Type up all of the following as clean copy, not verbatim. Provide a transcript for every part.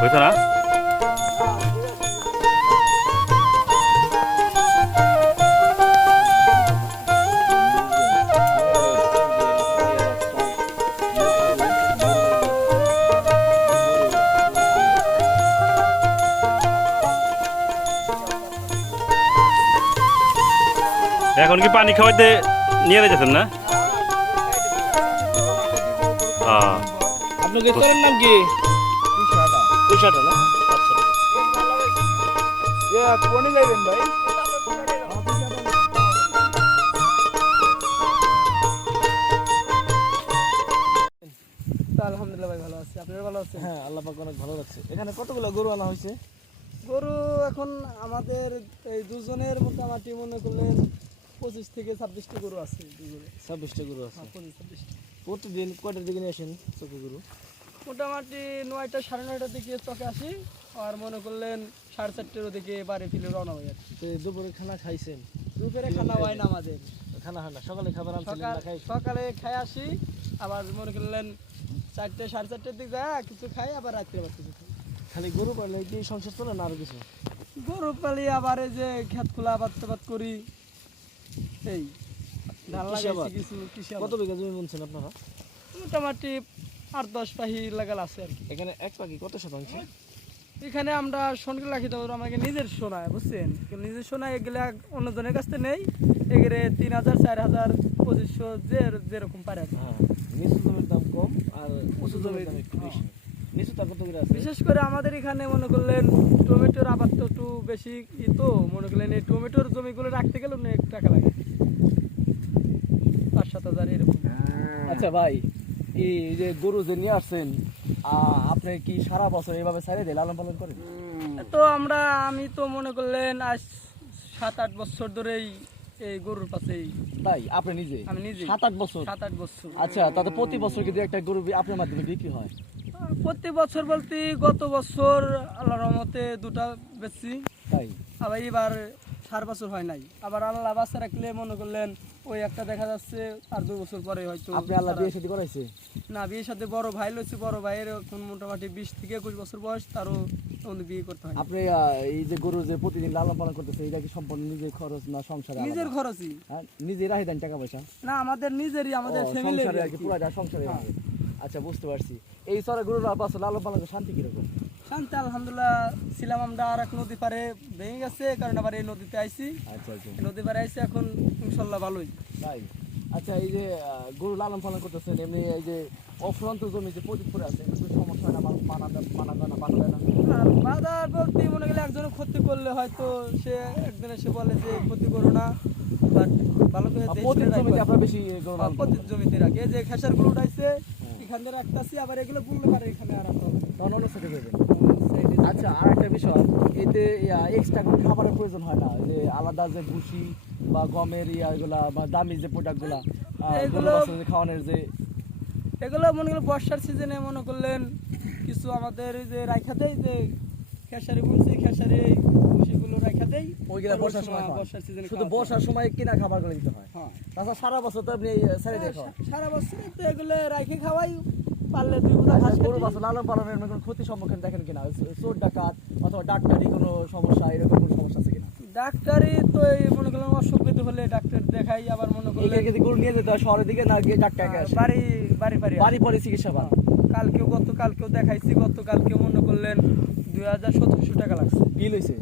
হয়েছে না? এখন কি পানি খাওয়াইতে নিয়ে যাচ্ছেন না? আপনার গেস্টের নাম কি? কুশাটা না? আচ্ছা কোনে যাবেন ভাই? আলহামদুলিল্লাহ ভাই ভালো আছি। আপনারা ভালো আছেন? হ্যাঁ আল্লাহ পাক অনেক ভালো লাগছে। এখানে কতগুলো গরু আনা হয়েছে? গরু এখন আমাদের এই দুজনের মোটামুটি মনে করলেন 25 থেকে 26টা গরু আছে দুজনে। 26টা গরু আছে। 25-26টা। প্রতিদিন কয়টার দিকে নিয়ে আসেন চোখে গরু? মোটামুটি 9টা 9:30টার দিকে চকে আসি আর মনে করলেন 4:30টার দিকে বাড়ি ফিরে রওনা হয়ে যাচ্ছে। তো দুপুরে খানা খাইছেন? দুপুরে খানা হয় না আমাদের, খানা হয় না, সকালে খাবার আনছিলেন না খাই? সকালে খাই আসি, আবার মনে করলেন 4টে 4:30টার দিকে যায় কিছু খাই, আবার রাত্রে আবার কিছু খাই। খালি গরু পাললে কি সংসার চলে না আরো কিছু? গরু পালি আবার এই যে খেত খোলা আবাদ টাবাদ করি, এই ধান লাগাইছি কিছু। কৃষি কত বিঘা জমি বুনছেন আপনারা? মোটামুটি 8-10 পাহি লাগাল আছে আর কি। এখানে এক পাখি কত শতাংশ? এখানে আমরা শোনকে রাখি তো আমাকে নিজের শোনায়, বুঝছেন? নিজের শোনায় এগুলো অন্যজনের কাছ থেকে নেই, এগুলো 3000 4000 2500 যেরকম পারে আর কি। হ্যাঁ, নিচু জমির দাম কম আর উঁচু জমির দাম একটু বেশি। নিচুটা কত করে আছে? বিশেষ করে আমাদের এখানে মনে করলেন টমেটোর আবাদটা একটু বেশি তো মনে করলেন এই টমেটোর জমিগুলো রাখতে গেলে অনেক টাকা লাগে, 5-7 হাজার এরকম। আচ্ছা ভাই, এই যে গরু যে নিয়ে আসছেন, আপনি কি সারা বছর এভাবে ছেড়ে দিয়ে লালন পালন করেন? তো আমি তো মনে করলেন আজ 7-8 বছর ধরেই এই গরুর পাশেই। তাই আপনি নিজে? আমি নিজে 7-8 বছর। 7-8 বছর। আচ্ছা, তাতে প্রতি বছর কিন্তু একটা গরু আপনার মাধ্যমে বিক্রি হয়? প্রতি বছর বলতে গত বছর আল্লাহর রহমতে 2টা বেচছি, তাই? আবার এবার 4 বছর হয় নাই, আবার আল্লাহ বাচ্চা রাখলে মনে করলেন ওই একটা দেখা যাচ্ছে আর 2 বছর পরে হয়তো। আপনি আল্লাহ বিয়ে শাদী করাইছে? না, বিয়ের সাথে বড় ভাই লইছি, বড় ভাইয়ের এখন মোটামুটি 20 থেকে 21 বছর বয়স, তারও বিয়ে করতে হয়। আপনি এই যে গরু যে প্রতিদিন লালন পালন করতেছে, এটা কি সম্পূর্ণ নিজের খরচ না সংসারে? নিজের খরচই। নিজে রাখি দেন টাকা পয়সা? না, আমাদের নিজেরই, আমাদের ফ্যামিলি সংসারে আর কি, পুরোটা সংসারে। আচ্ছা, বুঝতে পারছি। এই সরে গরুর পাশে লালন পালন শান্তি কিরকম? শান্তি আলহামদুলিল্লাহ ছিলাম। আমরা আর এক নদী পারে ভেঙে গেছে, কারণ আবার এই নদীতে আইছি। আচ্ছা আচ্ছা, নদী পারে আইছি এখন ইনশাল্লাহ ভালোই। তাই? আচ্ছা, এই যে গরু লালন পালন করতেছেন, এমনি এই যে অফুরন্ত জমি যে পতিতপুরে আছে, কিন্তু সমস্যা হয় না? মানা যায় না, বাধা দেয় না? আর বাধা বলতে মনে গেলে একজনে ক্ষতি করলে হয়তো সে একদিন এসে বলে যে ক্ষতি করো না, বাট ভালো করে পতিত জমিতে আপনার বেশি গরু লালন পালন প্রতি জমিতে রাখে। এই যে খেসার গুলো উঠাইছে এখান থেকে রাখতেছি, আবার এগুলো বুনলে পারে এখানে আর রাখতে হবে না। তখন অন্য সাইডে করবেন। আচ্ছা, আর একটা বিষয়, এতে এক্সট্রা কোনো খাবারের প্রয়োজন হয় না? যে আলাদা যে ভুসি বা গমের এগুলা বা দামি যে প্রোডাক্টগুলা এগুলো খাওয়ানোর যে, এগুলো মনে করলে বর্ষার সিজনে মনে করলেন কিছু আমাদের যে রাখা দেয়, যে খেসারি বুনছি, খেসারি ভুসিগুলো রাখা দেয়, ওইগুলা বর্ষার সময় খাওয়ান? বর্ষার সিজনে শুধু বর্ষার সময় কিনা খাবারগুলো দিতে হয়? হ্যাঁ। তাছাড়া সারা বছর তো আপনি ছেড়ে দিয়ে খাওয়ান? সারা বছর তো এগুলো রাখে খাওয়াই, পারলে 2 বোঝা ঘাস গরু কাটি। বাছুর লালন পালনের কোনো ক্ষতির সম্মুখীন দেখেন কিনা? চোর ডাকাত অথবা ডাক্তারি কোনো সমস্যা, এরকম কোনো সমস্যা আছে কিনা? ডাক্তারি তো এই মনে করলেন অসুখ বিধি হলে ডাক্তার দেখাই, আবার মনে করলেন এই গরু নিয়ে যেতে হয় শহরের দিকে, না গিয়ে ডাক্তার আসে? বাড়ি বাড়ি বাড়ি বাড়ি পরে চিকিৎসা পান? গতকালকেও দেখাইছি, গতকালকেও মনে করলেন 2700 টাকা লাগছে। বিল হয়েছে?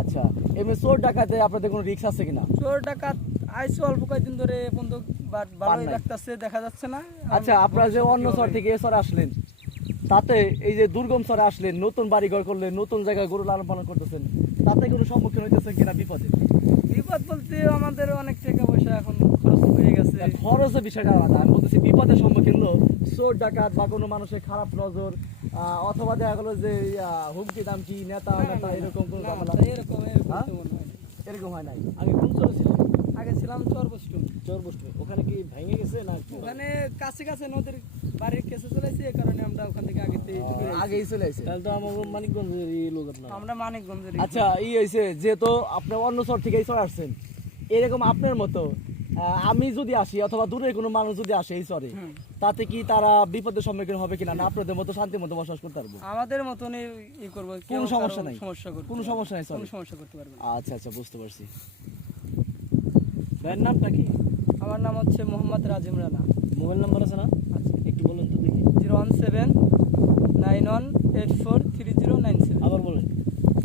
আচ্ছা, এমনি চোর ডাকাতে আপনাদের কোনো রিস্ক আছে কিনা? চোর ডাকাত আইসো অল্প কয়েকদিন ধরে বন্ধু, বাট ভালোই নাই। লাগতেছে, দেখা যাচ্ছে না। আচ্ছা, আপনারা যে অন্য চর থেকে এ চরে আসলেন, তাতে এই যে দুর্গম চরে আসলেন, নতুন বাড়ি ঘর করলেন, নতুন জায়গায় গরু লালন পালন করতেছেন, তাতে কোনো সম্মুখীন হইতেছেন কিনা বিপদে? বিপদ বলতে আমাদের অনেক টাকা পয়সা এখন খরচ হয়ে গেছে। খরচের বিষয়টা আলাদা, আমি বলতেছি বিপদের সম্মুখীন হলো চোর ডাকাত বা কোনো মানুষের খারাপ নজর, অথবা দেখা গেলো যে হুমকি দামকি নেতা এরকম কোনো না, ঝামেলা? এরকম হ্যাঁ? তো মনে হয় না। এরকম হয় নাই? আগে কোন চরে ছিলেন? আগে ছিলাম চরবষ্টম। চরবষ্টে। ওখানে কি ভেঙে গেছে না? ওখানে কাছে কাছে নদীর বাড়ির কেসে চলেছে, এই কারণে আমরা ওখান থেকে আগেই চলে আসে? তাহলে তো আমার মানিকগঞ্জের লোক আপনার। আমরা মানিকগঞ্জের। আচ্ছা, হয়েছে যেহেতু আপনি অন্য চর থেকে এই চর আসছেন, এরকম আপনার মতো আমি যদি আসি অথবা দূরের কোনো মানুষ যদি আসে এই চরে, তাতে কি তারা বিপদের সম্মুখীন হবে কিনা, না আপনাদের মতো শান্তির মতো বসবাস করতে পারবো? আমাদের মতনই ই করবো, কোনো সমস্যা নাই, কোনো কোনো সমস্যা নাই কোনো সরি। সমস্যা করতে পারবে না। আচ্ছা আচ্ছা, বুঝতে পারছি। ভাইয়ের নামটা কি? আমার নাম হচ্ছে মোহাম্মদ রাজিম রানা। মোবাইল নাম্বার আছে না? আচ্ছা, একটু বলেন তো দেখি। 01791843097। আবার বলেন।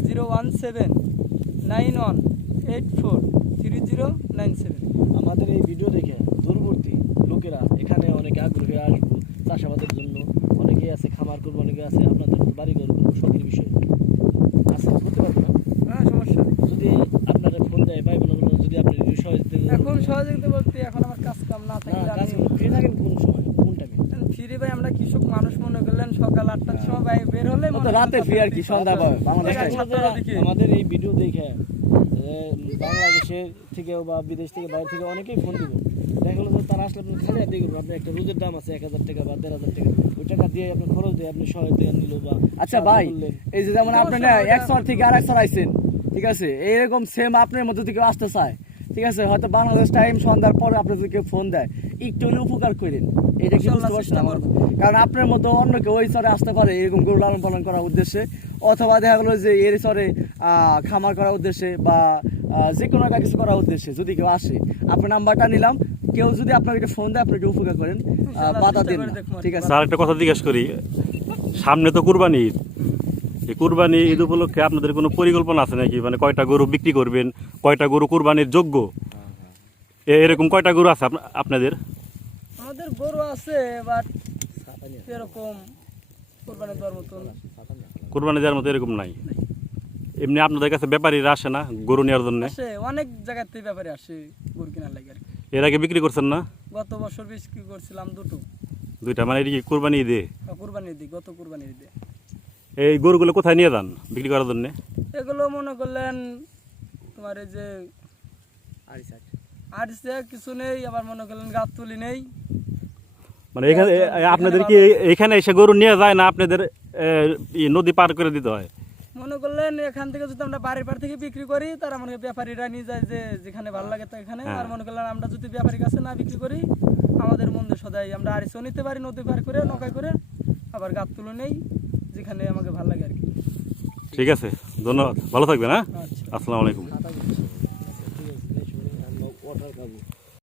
01791843097। আমাদের এই ভিডিও দেখে দূরবর্তী লোকেরা এখানে অনেকে আগ্রহী আসবো চাষাবাদের জন্য, অনেকেই আছে খামার করবো, অনেকে আছে আপনাদের বাড়ি ঘর করবো, শখের বিষয় আছে, করতে পারবো না হ্যাঁ, সমস্যা নেই। যদি আপনারা ফোন দেয় ভাই বোন, যদি আপনি সহযোগিতা এখন সহযোগিতা বলতে এখন আমার কাজ কাম না না থাকলে কাজ আমি ফ্রি থাকেন কোন সময়, কোন টাইমে? ফিরে ভাই, আমরা কৃষক মানুষ মনে করলেন সকাল 8টার সময় ভাই বের হলে তো রাতে ফ্রি আর কি, সন্ধ্যা পাবে বাংলাদেশে। বাংলাদেশ আমাদের এই ভিডিও দেখে বাংলাদেশের থেকেও বা বিদেশ থেকে বাইরে থেকে অনেকেই ফোন দিব, দেখা গেলো যে তারা আসলে আপনি খালি হাতে করবেন, আপনার একটা রোজের দাম আছে 1000 টাকা বা 1500 টাকা, ওই টাকা দিয়ে আপনি খরচ দিয়ে আপনি সহায়তা নিল বা। আচ্ছা ভাই, এই যে যেমন আপনি না এক শহর থেকে আরেক শহর আইছেন, ঠিক আছে, এইরকম সেম আপনার মধ্যে থেকে আসতে চায়, ঠিক আছে, হয়তো বাংলাদেশ টাইম সন্ধ্যার পরে আপনাদের কেউ ফোন দেয়, একটু হলে উপকার করেন, এটা কি বুঝতে পারছেন? কারণ আপনার মতো অন্য কেউ ওই চরে আসতে পারে এরকম গরু লালন পালন করার উদ্দেশ্যে, অথবা দেখা গেলো যে এর চরে খামার করার উদ্দেশ্যে বা যে কোনো একটা কিছু করার উদ্দেশ্যে যদি কেউ আসে, আপনার নাম্বারটা নিলাম, কেউ যদি আপনাকে ফোন দেয় আপনি একটু উপকার করেন, বাধা দেন না, ঠিক আছে? স্যার একটা কথা জিজ্ঞেস করি, সামনে তো কুরবানি ঈদ, এই কুরবানি ঈদ উপলক্ষে আপনাদের কোনো পরিকল্পনা আছে নাকি? মানে কয়টা গরু বিক্রি করবেন, কয়টা গরু কুরবানির যোগ্য, এরকম কয়টা গরু আছে আপনাদের? আমাদের গরু আছে, বাট এরকম কোরবানি দেওয়ার মতন কুরবানি দেওয়ার মতো এরকম নাই। এমনি আপনাদের কাছে ব্যাপারীরা আসে না গরু নেওয়ার জন্য? আসে, অনেক জায়গার থেকে ব্যাপারে আসে গরু কেনার লাগে আর কি। এর আগে বিক্রি করছেন না? গত বছর বিক্রি করছিলাম দুইটা, মানে এটা কি কুরবানি ঈদে? কুরবানির দিই, গত কুরবানির দিই। এই গরুগুলো কোথায় নিয়ে যান বিক্রি করার জন্য? এগুলো মনে করলেন তোমার এই যে আড়িশে কিছু নেই, আবার মনে করলেন গাবতলি নেই। মানে এখানে আপনাদের কি এখানে এসে গরু নিয়ে যায় না আপনাদের নদী পার করে দিতে হয়? মনে করলেন এখান থেকে যদি আমরা বাড়ির পার থেকে বিক্রি করি, তারা মনে ব্যাপারীরা নিয়ে যায় যে যেখানে ভালো লাগে তো এখানে। আর মনে করলেন আমরা যদি ব্যাপারীর কাছে না বিক্রি করি, আমাদের মন্দে সদাই আমরা আড়িশও নিতে পারি, নদী পার করে নৌকায় করে, আবার গাবতলি নেই, যেখানে আমাকে ভালো লাগে আর কি। ঠিক আছে, ধন্যবাদ, ভালো থাকবেন। হ্যাঁ, আচ্ছা। আসসালামু আলাইকুম। ঠিক আছে, ওয়াটার খাবো।